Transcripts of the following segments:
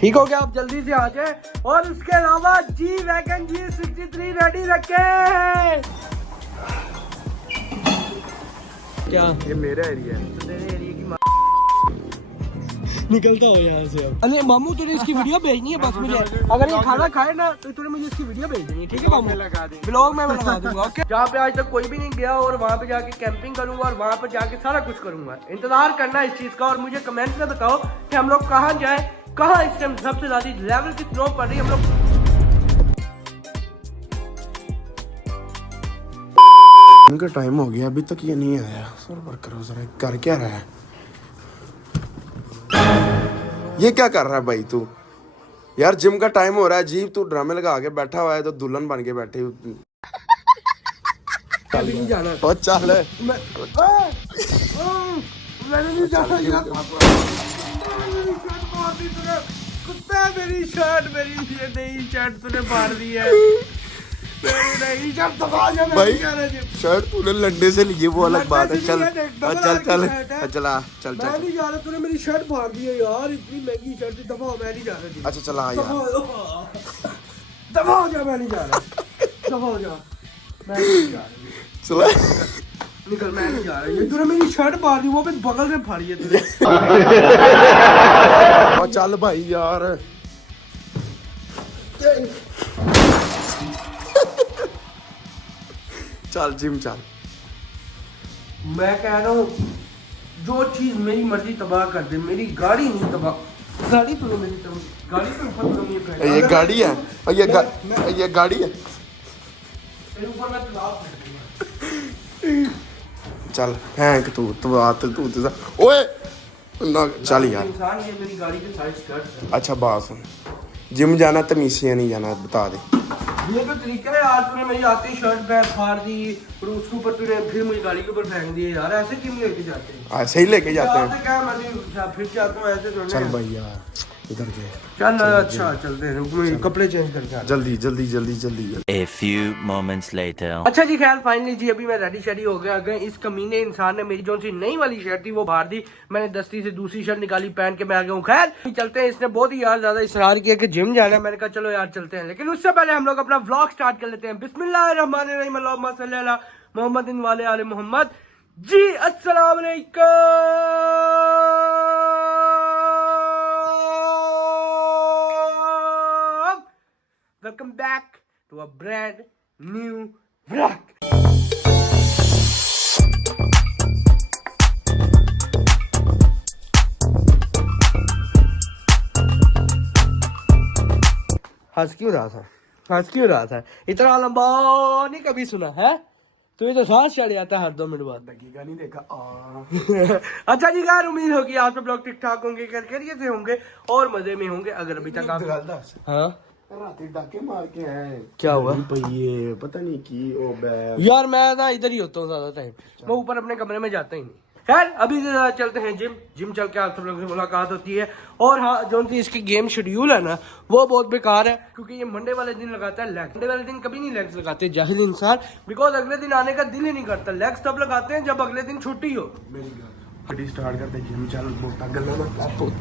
ठीक हो गया, आप जल्दी से आ जाए। और उसके अलावा जी वैगन G63 रेडी रखे। क्या ये मेरा एरिया है। तो तेरे एरिया की निकलता हो यहाँ से अब। अरे मामू तूने इसकी वीडियो भेजनी है बस मुझे। अगर ये खाना खाए ना तो तूने मुझे इसकी वीडियो भेज देनी है, ठीक है मामू? ब्लॉग में मैं लगा दूंगा। ओके। जहाँ पे आज तक कोई भी नहीं गया और वहाँ पे जाके कैंपिंग करूंगा और वहाँ पे जाके सारा कुछ करूंगा। इंतजार करना इस चीज का और मुझे कमेंट में बताओ कि हम लोग कहाँ जाए, कहाँ इस टाइम सबसे ज्यादा लेवल की स्नो पड़ रही है। हम लोग इनका टाइम हो गया, अभी तक ये नहीं आया। सर्वर करो जरा, कर क्या रहा है ये? क्या कर रहा है भाई तू? यार जिम का टाइम हो रहा है, जीव तू ड्रामे लगा के बैठा हुआ है तो दुल्हन बन के बैठी। अभी नहीं जाना। और चल मैंने नहीं जाना यार। कुत्ता मेरी शर्ट, मेरी ये नई शर्ट तूने फाड़ दी है। नहीं शर्ट दबा जा भाई, शर्ट तूने लंडे से लिए वो अलग बात है। चल चल चल चला चल मैं चल। नहीं जा रहा, तूने मेरी शर्ट फाड़ दी है यार। इतनी महंगी शर्ट, दबा मैं नहीं जा रहा। अच्छा चला यार, दबा जा, मैं नहीं जा रहा। दबा जा, मैं नहीं जा रहा। चला निकल, मैं नहीं जा रहा। ये तूने मेरी शर्ट फाड़ दी, वो भी बगल से फाड़ी है तूने। और चल भाई यार। चल जिम चल। मैं कह रहा हूँ जो चीज मेरी मर्जी तबाह कर दे, मेरी गाड़ी नहीं तबाह। गाड़ी तो मेरी तबाह, गाड़ी पे ऊपर तो नहीं है। ये गाड़ी है, ये गाड़ी है। तेरे ऊपर मैं तलाक कर दूंगा। चल हैंक तू बात तू ओए ना चल यार। इंसान, ये मेरी गाड़ी के साइड स्कर्ट है। अच्छा बात सुन, जिम जाना तो मीसिया नहीं जाना, बता दे। ये तो तरीका है। आज तूने मेरी आती शर्ट बैग फाड़ दी और उसके ऊपर तूने फिर मुझे गाड़ी के ऊपर फेंक दिए यार। ऐसे क्यों लेके जाते हैं? ऐसे ही लेके जाते हैं। क्या मैं फिर जाता हूँ ऐसे थोड़ी। चल भाई यार इधर के चल अच्छा चलते हैं, कपड़े चेंज करके जल्दी जल्दी जल्दी जल्दी। A few moments later. अच्छा जी खैर फाइनली जी अभी मैं रेडी शेडी हो गया। अगर इस कमीने इंसान ने मेरी जो सी नई वाली शर्ट थी वो फाड़ दी। मैंने दस्ती से दूसरी शर्ट निकाली, पहन के मैं आ गया हूँ। खैर चलते हैं। इसने बहुत ही यार ज्यादा इसरार किया कि जिम जाना है। मैंने कहा चलो यार चलते हैं, लेकिन उससे पहले हम लोग अपना व्लॉग स्टार्ट कर लेते हैं। बिस्मिल्लाहिर्रहमानिर्रहीम, अल्लाहुम्मा सल्ली अला मोहम्मद वाले आले मोहम्मद। जी अस्सलाम वालेकुम। Welcome back to a brand new vlog. हंस क्यों रहा था? हंस क्यों रहा था? इतना लंबा नहीं कभी सुना है? तो ये तो सांस चढ़ जाता है हर 2 मिनट बाद। दकीका नहीं देखा। अच्छा जी यार, उम्मीद होगी आप सब लोग ठीक ठाक होंगे, खैरियत से होंगे और मजे में होंगे। अगर अभी तक आप हाँ राती डाके मार के आए। क्या हुआ? ये पता नहीं की ओ बैग। यार मैं ना इधर ही होता हूँ ज्यादा टाइम, मैं ऊपर अपने कमरे में जाता ही नहीं। खैर अभी चलते हैं जिम चल के आप सब लोगों से मुलाकात होती है। और हाँ, जो सी इसकी गेम शेड्यूल है ना वो बहुत बेकार है, क्योंकि ये मंडे वाले दिन लगाता है लेग्स। मंडे वाले दिन कभी नहीं लेग्स लगाते जाहिल इंसान, बिकॉज अगले दिन आने का दिल ही नहीं करता। लेग्स तब लगाते हैं जब अगले दिन छुट्टी हो। स्टार्ट करते जिम चल बोलता गल्ला ना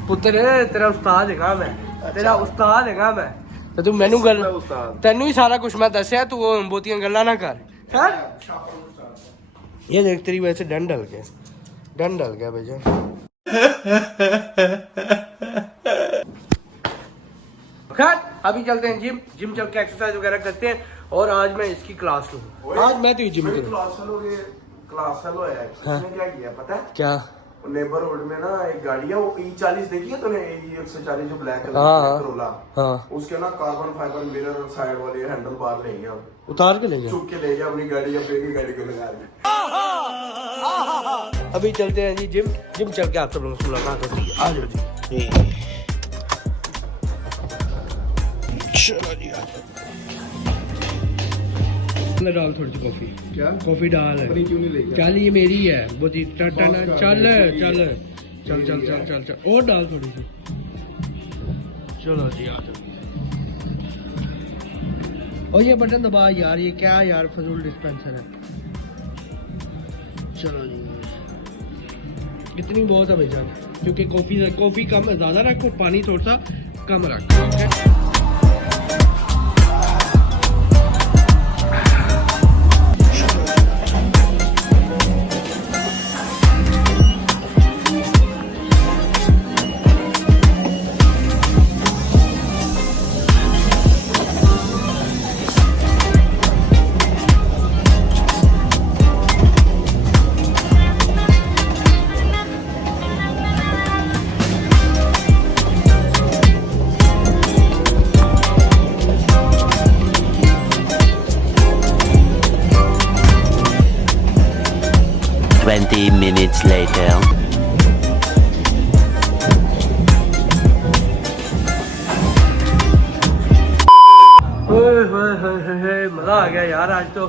पुत्र तेरा उस्ताद है मैं, तेरा उस्ताद है मैं। तो तू मैनू गल तेनू ही सारा कुछ मैं दसिया, तू बहुतियां गल्ला ना कर। ये देख तेरी वजह से डन डल गया भैया। खैर अभी चलते हैं जिम चल के एक्सरसाइज वगैरह करते हैं। और आज मैं इसकी क्लास लूँ। आज मैं तो जिम करूँ। क्लास चलो है। इसने क्या किया पता है? क्या? नेबरहुड में ना एक गाड़ी है, वो E40 देखी है तूने? E140 जो ब्लैक कलर हाँ, की करोला। हाँ। उसके ना कार्बन फाइबर मिरर और साइड वाले हैंडल बार ले गया, उतार के ले गया, चुप के ले गया अपनी गाड़ी, अपनी गाड़ी को लगा दिया। अभी चलते हैं जी जिम चल के आप सब लोगों से मुलाकात होती है। आ जाओ जी। चलो जी डाल थोड़ी सी कॉफी। क्या कॉफी डाल? क्यों नहीं लेगा? चल ये मेरी है वो जी। टाटा ना चल चल चल चल चल चल चल और डाल थोड़ी सी। चलो जी आ जाओ। और ये बटन दबा यार, ये क्या यार फजूल डिस्पेंसर है। चलो जी इतनी बहुत है भाईजान, क्योंकि कॉफी कम ज्यादा रखो, पानी थोड़ा सा कम रख। Okay 20 minutes later. मजा आ गया यार आज तो।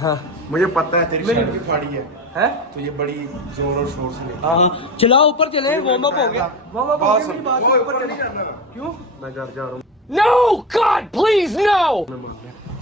हाँ मुझे पता है तेरी मेरी- शर्ट की फाड़ी है तो ये बड़ी जोर और शोर से नहीं। हाँ चलाओ ऊपर चले, वार्म अप हो गया, वार्म अप हो गया, मेरी बात सुन, ऊपर चले। क्यों? मैं घर जा रहा हूँ। No God please no.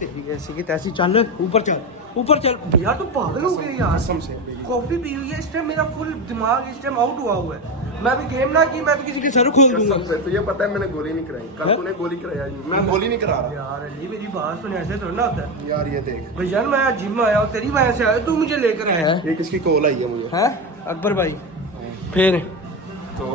तेरी ऐसी की तैसी चल, ऊपर चल, ऊपर चल। भैया तू पागल हो गया यार। कसम से कॉफी पी हुई है इस टाइम, मेरा फुल दिमाग इस टाइम आउट हुआ है। मैं भी गेम ना की, मैं तो किसी के सर खोल दूंगा। कसम से तुझे पता है मैंने गोली नहीं कराई कल। हैं? तूने गोली कराई आज मैं गोली नहीं करा रहा यार अली मेरी बात सुन, ऐसे थोड़ा ना होता है। यार। ये देख भैया मैं जिम आया हूँ, तेरी वजह से आया, तू मुझे लेकर आया है। ये किसकी कॉल आई है मुझे। हैं अकबर भाई? फिर तो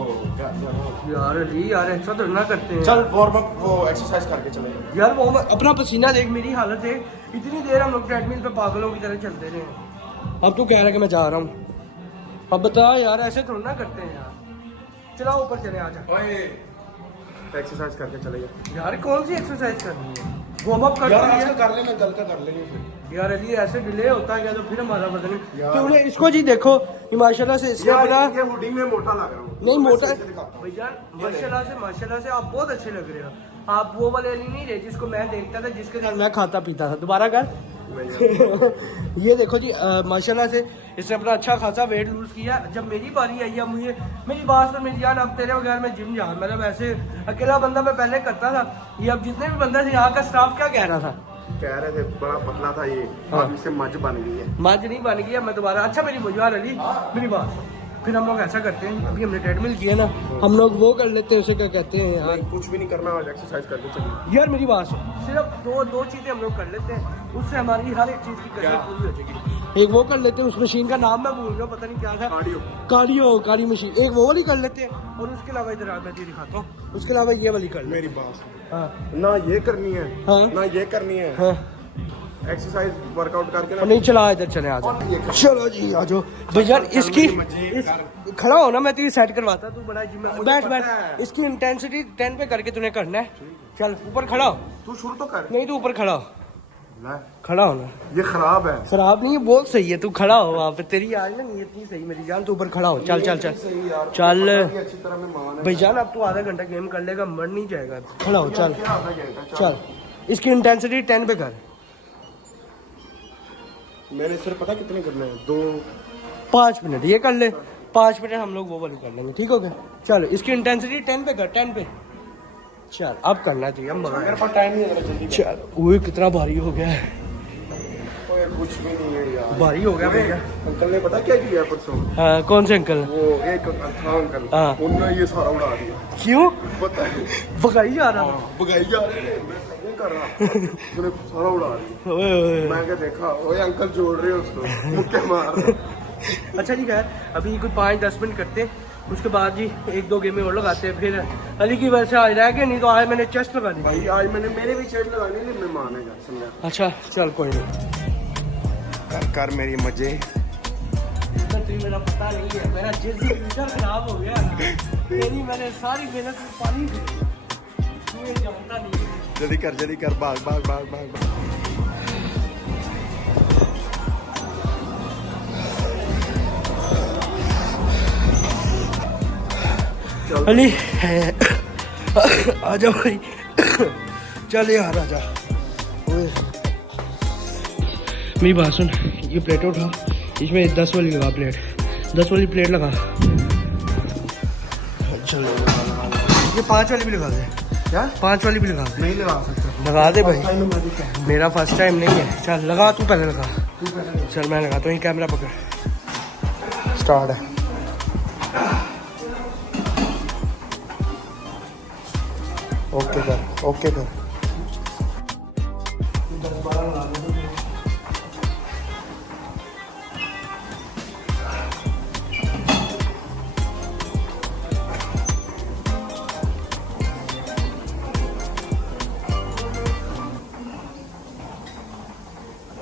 यार अली यार ऐसा तो ना करते हैं। चल वार्म अप वो एक्सरसाइज करके चलेंगे। यार वो अपना पसीना देख, मेरी हालत देख, इतनी देर हम लोग ट्रेडमिल पे पागलों की तरह चलते रहे। अब तू कह रहा है कि मैं जा रहा हूँ, अब बता यार ऐसे थोड़ा ना करते हैं यार। चलाओ ऊपर चले, आजा। ओए एक्सरसाइज करके चलेंगे यार कौन सी एक्सरसाइज करनी है? वार्म अप यार। करते ऐसा हैं कर लेना, कल का कर लेंगे फिर। यार अली, ऐसे डिले होता है क्या तो फिर हमारा वजन। यार। तूने इसको जी देखो, ये माशाल्लाह से इसने यार अपना ये हुडी में मोटा लग रहा हूँ। नहीं मोटा मैं सही से दिखाता हूँ। भैया, माशाल्लाह से आप बहुत अच्छे लग रहे हो। आप वो वाले अली नहीं रहे जिसको मैं देखता था, जिसके साथ मैं खाता पीता था। दोबारा कर। ये देखो जी, माशाल्लाह से इसने अपना अच्छा खासा वेट लूज किया। जब मेरी बारी आई है, मुझे मेरी बात सुन मेरी जान, अब तेरे बगैर मैं जिम जा, मतलब ऐसे अकेला बंदा मैं पहले करता था। ये अब जितने भी बंदा थे यहाँ का स्टाफ क्या कह रहा था, कह रहे थे बड़ा पतला था ये। हाँ। अब इससे मज बन गई है। माज नहीं बन गया। मैं दोबारा, अच्छा मेरी बुझार अली, मेरी बात सुन। फिर हम लोग ऐसा करते हैं, अभी हमने ट्रेडमिल किया ना, हम लोग वो कर लेते हैं, उसे क्या कहते हैं यार। नहीं, कुछ भी नहीं करना, आज एक्सरसाइज करके चलिए। यार मेरी बात सुन, सिर्फ दो चीजें हम लोग कर लेते हैं, उससे हमारी हर एक चीज की कसरत पूरी हो जाएगी। एक वो कर लेते हैं, उस मशीन का नाम मैं भूल गया, पता नहीं क्या था। कार्डियो मशीन, एक वो वाली कर लेते हैं। और उसके अलावा इधर मैं तुझे दिखाता हूँ, उसके अलावा ये वाली कर ले। मेरी बात सुन। हाँ ना ये करनी है हाँ। ना ये करनी है। हाँ एक्सरसाइज वर्कआउट करके और नहीं चला, इधर चले आ जाओ। चलो जी आ जाओ भैया। इसकी खड़ा हो ना, मैं तुझे सेट करवाता, तू बड़ा जिम में बैठ बैठ। इसकी इंटेंसिटी 10 पे करके तूने करना है। चल ऊपर खड़ा हो। तू शुरू तो कर। नहीं तू ऊपर खड़ा हो, ले, खड़ा हो ना। ये खराब है। खराब नहीं है, बहुत सही है, तू खड़ा हो वहाँ पे। तेरी आज ना नीयत नहीं सही मेरी जान, तू ऊपर खड़ा हो। चल चल चल सही यार, चल पता नहीं अच्छी तरह मैं मान है। भाईजान, अब तू आधा घंटा गेम कर लेगा, मर नहीं जाएगा। खड़ा हो, चल क्या आधा घंटा? चल। इसकी इंटेंसिटी 10 पे कर। मैंने सिर्फ पता कितने करने हैं, 2 5 मिनट ये कर ले, 5 मिनट हम लोग वो वाली कर लेंगे, ठीक हो गया। चल इसकी इंटेंसिटी 10 पे कर, 10 पे। चल अब करना चाहिए, हम मेरे मगर पास टाइम नहीं है, जल्दी कर। चल। वो कितना भारी हो गया है, ओए कुछ भी नहीं है यार। भारी हो गया भैया। अंकल ने पता क्या किया परसों? हाँ, कौन से अंकल? वो एक था अंकल, हाँ। उन्होंने ये सारा उड़ा दिया। क्यों? पता है, भगाई जा रहा था। भगाई जा रहे थे, मैं नहीं कर रहा, उन्होंने सारा उड़ा दिया। ओए, ओए। मैं क्या देखा, ओए अंकल जोड़ रहे हैं उसको, मुक्के मार। अच्छा जी खैर, अभी कोई 5-10 मिनट करते हैं, उसके बाद जी 1-2 गेमें और लगाते हैं। फिर अली की वजह से आज रह गए, नहीं तो आज मैंने चेस्ट लगा दी। भाई आज मैंने मेरे भी चेट लगानी नहीं, मैं मानेगा समझा। अच्छा चल कोई नहीं, कर कर मेरी मजे। मेरा पता नहीं है, मेरा जिस्म फ्यूचर खराब हो गया ना, तेरी मैंने सारी मेहनत में पानी फेरी, तू ये जानता नहीं है। जल्दी कर, भाग भाग भाग भाग भाग। अली आ जाओ भाई, चल यार आ जा। ओए मेरी बात सुन, ये प्लेट उठा, इसमें 10 वाली लगा प्लेट, 10 वाली प्लेट लगा। चल ये 5 वाली भी लगा दे। क्या? 5 वाली भी लगा दे। नहीं लगा सकता, लगा दे भाई, मेरा फर्स्ट टाइम नहीं है। चल लगा, तू पहले लगा। चल मैं लगाता हूँ, कैमरा पकड़, स्टार्ट है। ओके कर, ओके कर।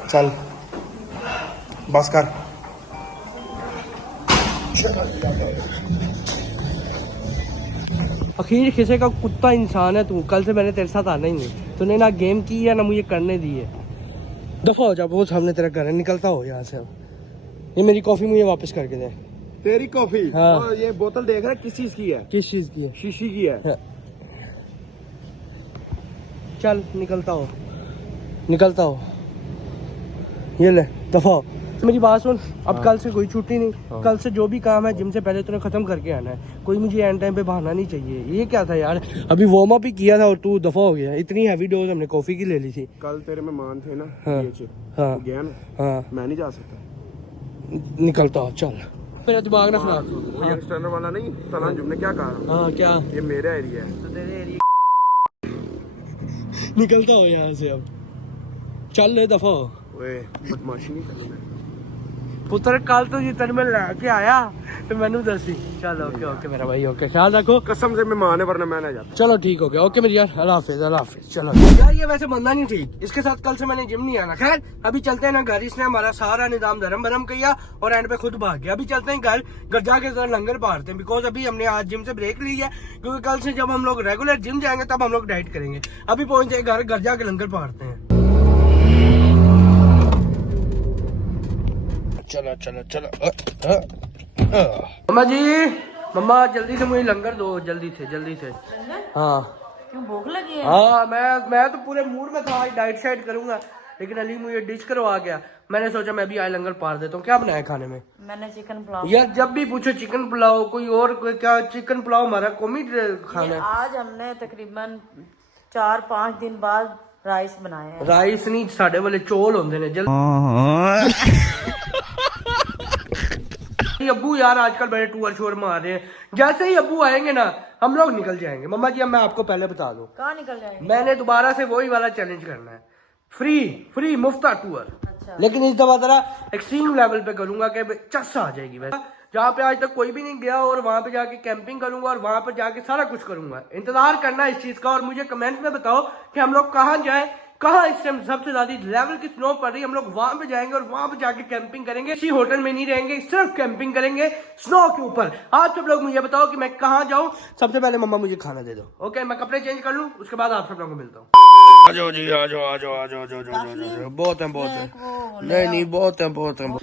चल बस कर। आखिर किसी का कुत्ता इंसान है तू। कल से मैंने तेरे साथ आना ही नहीं। तूने ना गेम की है ना मुझे करने दी है। दफा हो जा, वो सामने तेरा घर है, निकलता हो यहाँ से। अब ये मेरी कॉफी मुझे वापस करके दे। तेरी कॉफी? हाँ। और ये बोतल देख रहा है किस चीज की है? किस चीज की है? शीशी की है। हाँ। चल निकलता हो, निकलता हो। ये ले दफा हो। मेरी बात सुन, अब हाँ। कल से कोई छुट्टी नहीं। हाँ। कल से जो भी काम है जिम से पहले तूने खत्म करके आना है। कोई मुझे एंड टाइम पे बहाना नहीं चाहिए। ये क्या था यार, अभी वार्म अप ही किया था और तू दफा हो गया। इतनी हैवी डोज हमने कॉफी की ले ली थी। कल तेरे मेहमान थे ना, हाँ। ये हाँ गया ना, हाँ, मैं नहीं जा सकता। निकलता हो चल। मेरा दिमाग ना खराब। वो यंगस्टर वाला नहीं, तलान जुमने क्या कहा? हाँ क्या? ये मेरा एरिया है। तो तेरे एरिया निकलता हो यहाँ से अब। चल ले दफा हो। ओए बदमाशी नहीं करनी है। पुत्र कल तो जी तेरे में लेके आया तो मैंने दसी। चल ओके ओके मेरा भाई, ओके ख्याल रखो। कसम से मेहमान है वरना मैं ना जाता। चलो ठीक हो गया, ओके मेरी यार, अल्लाह हाफिज, अल्लाह हाफिज। चलो यार ये वैसे बंदा नहीं ठीक, इसके साथ कल से मैंने जिम नहीं आना। खैर अभी चलते हैं ना घर। इसने हमारा सारा निजाम धर्म भरम किया और एंड पे खुद भाग गया। अभी चलते हैं घर, घर जाके जरा लंगर पाड़ते हैं। बिकॉज अभी हमने आज जिम से ब्रेक ली है, क्योंकि कल से जब हम लोग रेगुलर जिम जाएंगे तब हम लोग डाइट करेंगे। अभी पहुंचे घर, घर जाके लंगर पाड़ते हैं। चलो चलो चलो। मम्मा जी, मम्मा जल्दी से मुझे लंगर दो, जल्दी से जल्दी से। हाँ क्यों भूख लगी है? हाँ, मैं तो पूरे मूड में था, आज डाइट शाइट करूंगा, लेकिन अली मुझे डिश करवा गया। मैंने सोचा मैं भी आज लंगर पार देता हूँ। क्या बनाया खाने में? मैंने चिकन पुलाव। यार जब भी पूछो चिकन पुलाव, कोई और कोई क्या, चिकन पुलाव हमारा कौमी खाना है। आज हमने तकरीबन 4-5 दिन बाद राइस बनाया है। राइस नहीं, साढ़े वाले चौल होंगे ने। जल्दी अब्बू यार आजकल बड़े टूर शोर मार रहे हैं। जैसे ही अब्बू आएंगे ना हम लोग निकल जाएंगे। मम्मा जी अब मैं आपको पहले बता दूं, कहाँ निकल जाएंगे? मैंने दोबारा से वही वाला चैलेंज करना है, फ्री मुफ्ता टूर। अच्छा। लेकिन इस दफा जरा एक्सट्रीम लेवल पे करूंगा कि चस आ जाएगी। वैसे जहाँ पे आज तक कोई भी नहीं गया, और वहां पे जाके कैंपिंग करूंगा और वहां पे जाके सारा कुछ करूंगा। इंतजार करना इस चीज का, और मुझे कमेंट्स में बताओ कि हम लोग कहाँ जाए, कहाँ इस टाइम सबसे ज्यादा लेवल की स्नो पड़ रही है। हम लोग वहां पे जाएंगे और वहां पे जाके कैंपिंग करेंगे। किसी होटल में नहीं रहेंगे, सिर्फ कैंपिंग करेंगे स्नो के ऊपर। आज सब लोग मुझे बताओ कि मैं कहाँ जाऊं। सबसे पहले मम्मा मुझे खाना दे दो। ओके मैं कपड़े चेंज कर लूं, उसके बाद आप सब लोगों को मिलता हूँ। आ जाओ जी, आ जाओ आ जाओ आ जाओ आ जाओ। बहुत है बहुत है। नहीं बहुत है बहुत है।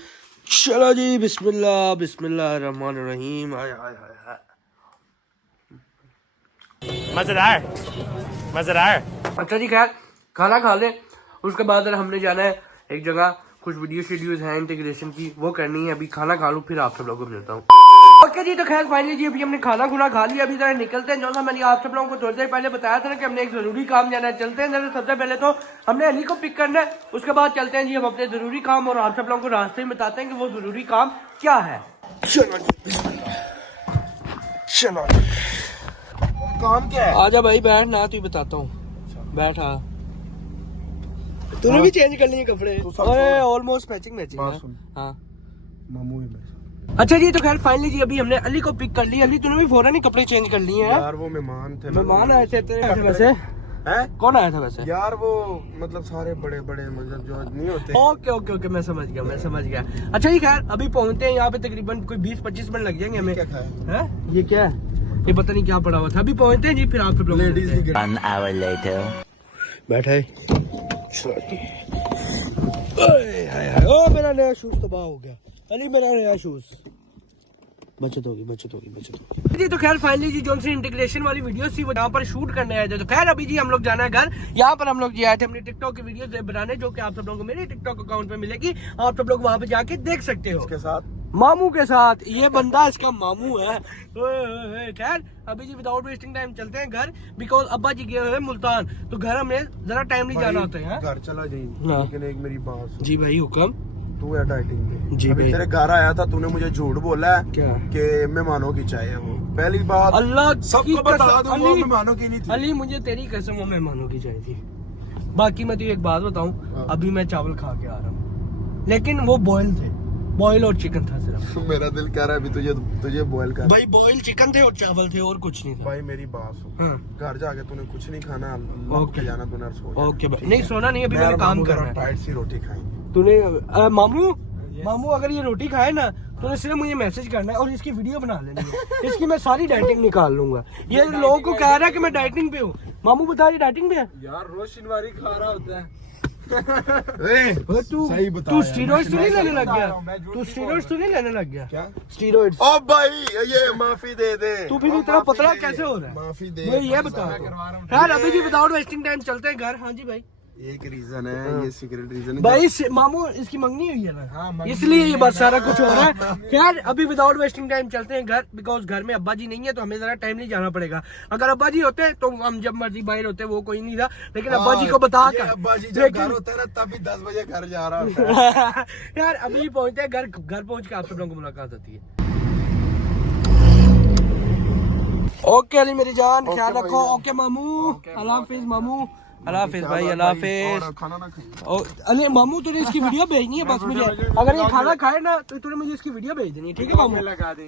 चलो जी, बिस्मिल्लाह बिस्मिल्लाह रहमान रहीम। हाय हाय हाय। मजेदार। अच्छा जी, खैर खाना खा ले, उसके बाद हमने जाना है एक जगह, कुछ वीडियोज हैं इंटीग्रेशन की, वो करनी है। अभी खाना खा लूँ फिर आप सब लोगों को मिलता हूँ। ओके जी, तो खैर फाइनली जी अभी हमने खाना खुना खा लिया। अभी जरा निकलते हैं। जो सा मैंने आप सब लोगों को थोड़ी देर पहले बताया था ना कि हमने एक जरूरी काम जाना है। चलते हैं जरा। सबसे पहले तो हमने अली को पिक करना है, उसके बाद चलते हैं जी हम अपने जरूरी काम, और आप सब लोगों को रास्ते में बताते हैं कि वो जरूरी काम क्या है। चलो चलो, काम क्या है? आजा भाई बैठ ना, तू बताता हूँ। बैठा, तूने भी चेंज कर लिए कपड़े? Almost matching matching. हाँ मामू ही अच्छा जी, तो खैर फाइनली जी अभी हमने अली को पिक कर लिया। अली तूने भी फौरन ही कपड़े चेंज कर लिए हैं? यार वो मेहमान थे ना। मेहमान आए थे तेरे वैसे? हैं? कौन आया था वैसे? यार वो मतलब सारे बड़े बड़े मतलब जो नहीं होते। ओके ओके ओके, मैं समझ गया। अच्छा जी, खैर अभी पहुंचते हैं यहाँ पे, तकरीबन कोई 20-25 मिनट लग जाएंगे हमें। क्या खाया? हैं? ये क्या है? ये पता नहीं क्या पड़ा हुआ था। अभी पहुंचते हैं जी, फिर आप सब लोग लेडीज मिलते हैं। 1 hour later. बैठे। ओ मेरा नया शूज तबाह हो गया। अली मेरा नया शूज। बचत होगी जी। तो खैर फाइनली जी जोन सी इंटीग्रेशन वाली वीडियो थी वो यहाँ पर शूट करने आए थे। तो खैर अभी जी हम लोग जाना है घर। यहाँ पर हम लोग जी आए थे अपनी टिकटॉक की वीडियो बनाने, जो कि आप सब लोगों को मेरे टिकटॉक अकाउंट पे मिलेगी। आप सब लोग वहाँ पे जाके देख सकते हो। इसके साथ मामू के साथ, ये बंदा इसका मामू है। खैर अभी जी विदाउट वेस्टिंग टाइम चलते हैं घर, बिकॉज अब्बा जी गए हुए हैं मुल्तान, तो घर हमें जरा टाइम नहीं जाना होता है। घर चला जाइए, हाँ। लेकिन एक मेरी बात सुन। जी भाई हुक्म। तू है डाइटिंग पे। जी अभी भाई। तेरे घर आया था, तूने मुझे झूठ बोला है क्या? कि मेहमानों की चाय है वो। पहली बात अल्लाह सबको बता दूं, वो मेहमानों की नहीं थी। अली मुझे तेरी कसम वो मेहमानों की चाहिए थी। बाकी मैं तुझे एक बात बताऊं, हाँ। अभी मैं चावल खा के आ रहा हूँ, लेकिन वो बॉयल थे, बॉयल और चिकन था सिर्फ। मेरा दिल कह रहा है अभी तुझे बॉयल कर। भाई बॉयल चिकन थे और चावल थे और कुछ नहीं था। भाई मेरी बात सुन, हाँ। घर जाके तूने कुछ नहीं खाना, अल्लाह ओके। को जाना तूने रसोई जाना, ओके भाई, ठीक नहीं है? सोना नहीं, अभी मैं मैंने और काम मामू करना जरा है। टाइट सी रोटी खाएंगे। तूने मामू मामू अगर ये रोटी खाए ना, तूने सिर्फ मुझे मैसेज करना है और इसकी वीडियो बना लेनी है। इसकी मैं सारी डाइटिंग निकाल लूंगा। ये लोगों को कह रहा है कि मैं डाइटिंग पे हूँ। मामू बता, ये डाइटिंग पे है? यार रोज शनिवारी खा रहा होता है। तू सही बता तू यार। स्टीरॉइड्स तो नहीं लेने लग बता गया? रहा हूँ, मैं झूठ तू नहीं स्टीरॉइड्स तो नहीं लेने लग गया? क्या? स्टीरॉइड्स। ओ भाई ये माफी दे दे। तू फिर ओ, इतना माफी पतला दे। कैसे हो रहा है? माफी दे। मुझे ये बता यार, अभी भी विदाउट वेस्टिंग टाइम चलते हैं घर। हाँ जी भाई। एक रीजन है, ये सीक्रेट रीजन है भाई मामू इसकी मंगनी हुई है ना, हाँ, मंगनी इसलिए ये हुई बस है सारा ना। कुछ हो रहा है। खैर अभी विदाउट वेस्टिंग टाइम चलते हैं घर, बिकॉज घर में अब्बा जी नहीं है तो हमें जरा टाइम नहीं जाना पड़ेगा। अगर अब्बा जी होते तो हम जब मर्जी बाहर होते, वो कोई नहीं था, लेकिन अब्बा जी को बता ये कर। अब्बा जी जब लेकिन घर होता है ना तब भी 10 बजे घर जा रहा होता है। यार अभी पहुंचते हैं घर, घर पहुंच के आप सब लोगों को मुलाकात होती है। ओके अली मेरी जान, ख्याल भाई रखो। जान। ओके मामू, अल्लाह हाफिज मामू, अल्लाह हाफिज भाई, अल्लाह हाफिज। और खाना ना खाइए। अरे मामू तूने इसकी वीडियो भेजनी है बस मुझे। अगर ये खाना खाए ना तो तूने मुझे इसकी वीडियो भेज देनी है, ठीक है मामू?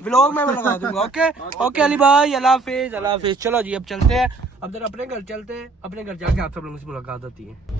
व्लॉग में मैं लगा दूंगा। ओके ओके अली भाई, अल्लाह हाफिज, अल्लाह हाफिज। चलो जी अब चलते हैं, अब जरा अपने घर चलते हैं, अपने घर जाके आप सब लोगों से मुलाकात होती है।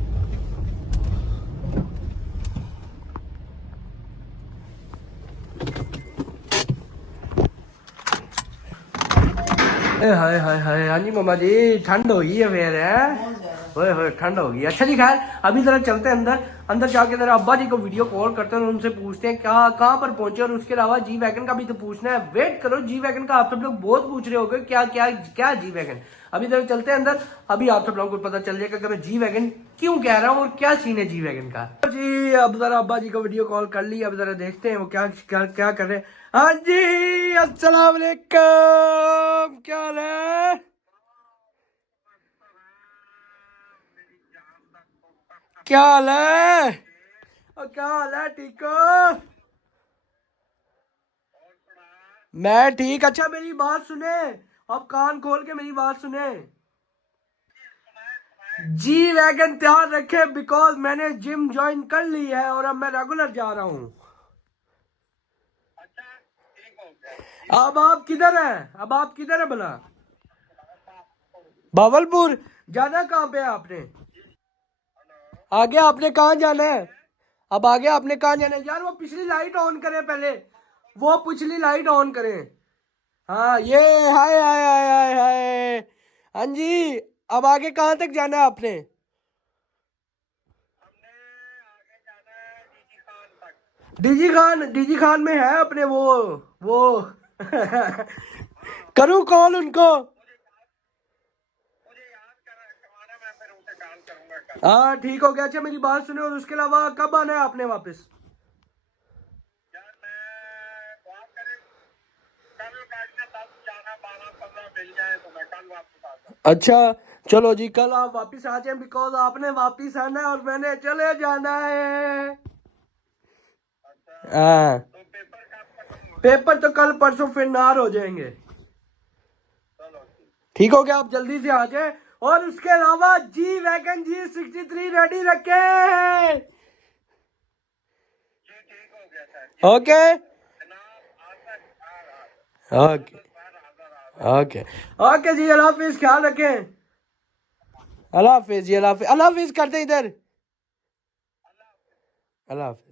हाय हाय हाय, हाँ जी मामा जी, ठंड हो गई है फिर है? ओए होए ठंड हो गई। अच्छा जी खैर अभी जरा चलते हैं अंदर, अंदर जाके जरा अब्बा जी को वीडियो कॉल करते हैं और उनसे पूछते हैं क्या कहाँ पर पहुंचे, और उसके अलावा जी वैगन का भी तो पूछना है। वेट करो, जी वैगन का आप सब लोग बहुत पूछ रहे होगे क्या क्या क्या जी वैगन। अभी जरा चलते हैं अंदर, अभी आप सब लोगों को पता चल जाएगा कि मैं जी वैगन क्यों कह रहा हूँ और क्या सीन है जी वैगन का। जी अब जरा अब्बा जी को वीडियो कॉल कर ली, अब जरा देखते हैं वो क्या क्या, क्या कर रहे हैं। हाँ जी अस्सलाम वालेकुम, क्या हाल है? क्या हाल है? और क्या हाल है? ठीक हो? मैं ठीक। अच्छा मेरी बात सुने, अब कान खोल के मेरी बात सुने। जी वैगन तैयार रखे, बिकॉज मैंने जिम ज्वाइन कर ली है और अब मैं रेगुलर जा रहा हूँ। अब आप किधर हैं? अब आप किधर है भला? भावलपुर। जाना कहाँ पे है आपने? आगे आपने कहाँ जाना है? अब आगे आपने कहाँ जाना है? यार वो पिछली लाइट ऑन करें पहले, वो पिछली लाइट ऑन करें। हाँ ये हाय हाय हाय हाय हाय। हाँ जी अब आगे कहाँ तक जाना है आपने? डीजी खान में है अपने वो करूँ कॉल उनको? हाँ ठीक हो गया। अच्छा मेरी बात सुनो, और उसके अलावा कब आना है आपने वापस? अच्छा चलो जी कल आप वापस आ जाए, बिकॉज आपने वापस आना है और मैंने चले जाना है। हाँ पेपर तो कल परसों फिर नार हो जाएंगे। ठीक हो गया, आप जल्दी से आ जाए। और उसके अलावा जी वैगन G63 रेडी रखे। ओके ओके ओके ओके जी, अल्लाह हाफिज, ख्याल रखें। अल्लाह हाफिज जी, अल्लाह हाफिज, अल्लाह हाफिज करते इधर, अल्लाह हाफिज।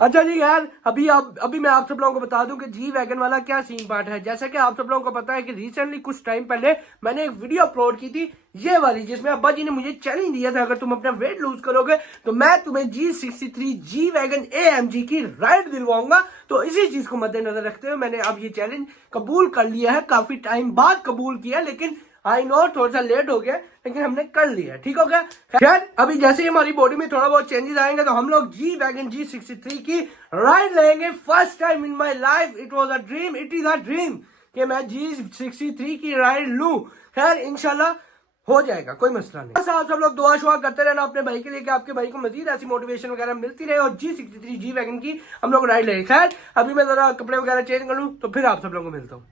अच्छा जी यार अभी मैं आप सब लोगों को बता दूं कि जी वैगन वाला क्या सीन पार्ट है। जैसे कि आप सब लोगों को पता है कि रिसेंटली कुछ टाइम पहले मैंने एक वीडियो अपलोड की थी ये वाली, जिसमें अब्बा जी ने मुझे चैलेंज दिया था अगर तुम अपना वेट लूज करोगे तो मैं तुम्हें G63 जी वैगन AMG की राइड दिलवाऊंगा। तो इसी चीज को मद्देनजर रखते हुए मैंने अब ये चैलेंज कबूल कर लिया है, काफी टाइम बाद कबूल किया, लेकिन आई नो थोड़ा सा लेट हो गया लेकिन हमने कर लिया। ठीक हो गया। खैर अभी जैसे ही हमारी बॉडी में थोड़ा बहुत चेंजेस आएंगे तो हम लोग जी वैगन G63 की राइड लेंगे। First time in my life, it was a dream, it is a dream कि मैं G63 की राइड लूं। खैर इंशाल्लाह हो जाएगा, कोई मसला नहीं। बस आप सब लोग दुआ शुआ करते रहना अपने भाई के लिए कि आपके भाई को मजीद ऐसी मोटिवेशन वगैरह मिलती रहे और G63 जी वैगन की हम लोग राइड ले। खैर अभी मैं जरा कपड़े वगैरह चेंज कर लूँ तो फिर आप सब लोगों को मिलता हूँ।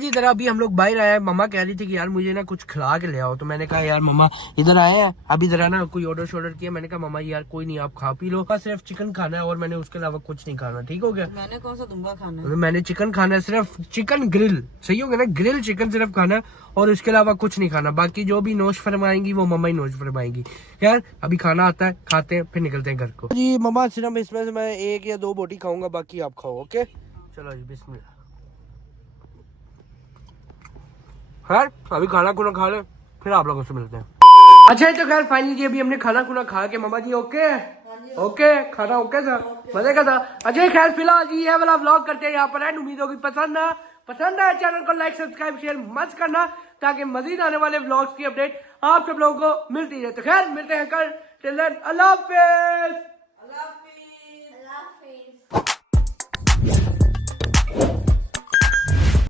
जी जरा अभी हम लोग बाहर आए हैं। मम्मा कह रही थी कि यार मुझे ना कुछ खिला के ले आओ, तो मैंने कहा यार मम्मा इधर आए हैं, अभी जरा ना कोई ऑर्डर शॉर्डर किया। मैंने कहा मम्मा यार कोई नहीं, आप खा पी लो, बस सिर्फ चिकन खाना है और मैंने उसके अलावा कुछ नहीं खाना। ठीक हो गया? मैंने कौन सा दुम्बा खाना है? मैंने चिकन खाना है, सिर्फ चिकन ग्रिल, सही हो गया ना, ग्रिल चिकन सिर्फ खाना है और उसके अलावा कुछ नहीं खाना। बाकी जो भी नोश फरमाएंगी वो मम्मा ही नोश फरमाएंगी। यार अभी खाना आता है, खाते हैं फिर निकलते हैं घर को। जी मम्मा सिर्फ इसमें से मैं 1 या 2 बोटी खाऊंगा, बाकी आप खाओ। ओके चलो जी बिस्मिल्लाह। खैर अभी खाना खुना खा ले फिर आप लोगों से मिलते हैं। अच्छा है तो खैर फाइनली जी अभी हमने खाना खुना खा के मम्मा जी ओके ओके खाना ओके था, मजे का था। अच्छा खैर फिलहाल जी ये वाला व्लॉग करते हैं यहाँ पर एंड। उम्मीद होगी पसंद आया चैनल को लाइक सब्सक्राइब शेयर मत करना ताकि मजीद आने वाले व्लॉग्स की अपडेट आप सब लोगों को मिलती रहे। तो खैर मिलते हैं कल, टिल देन अल्लाह हाफिज़।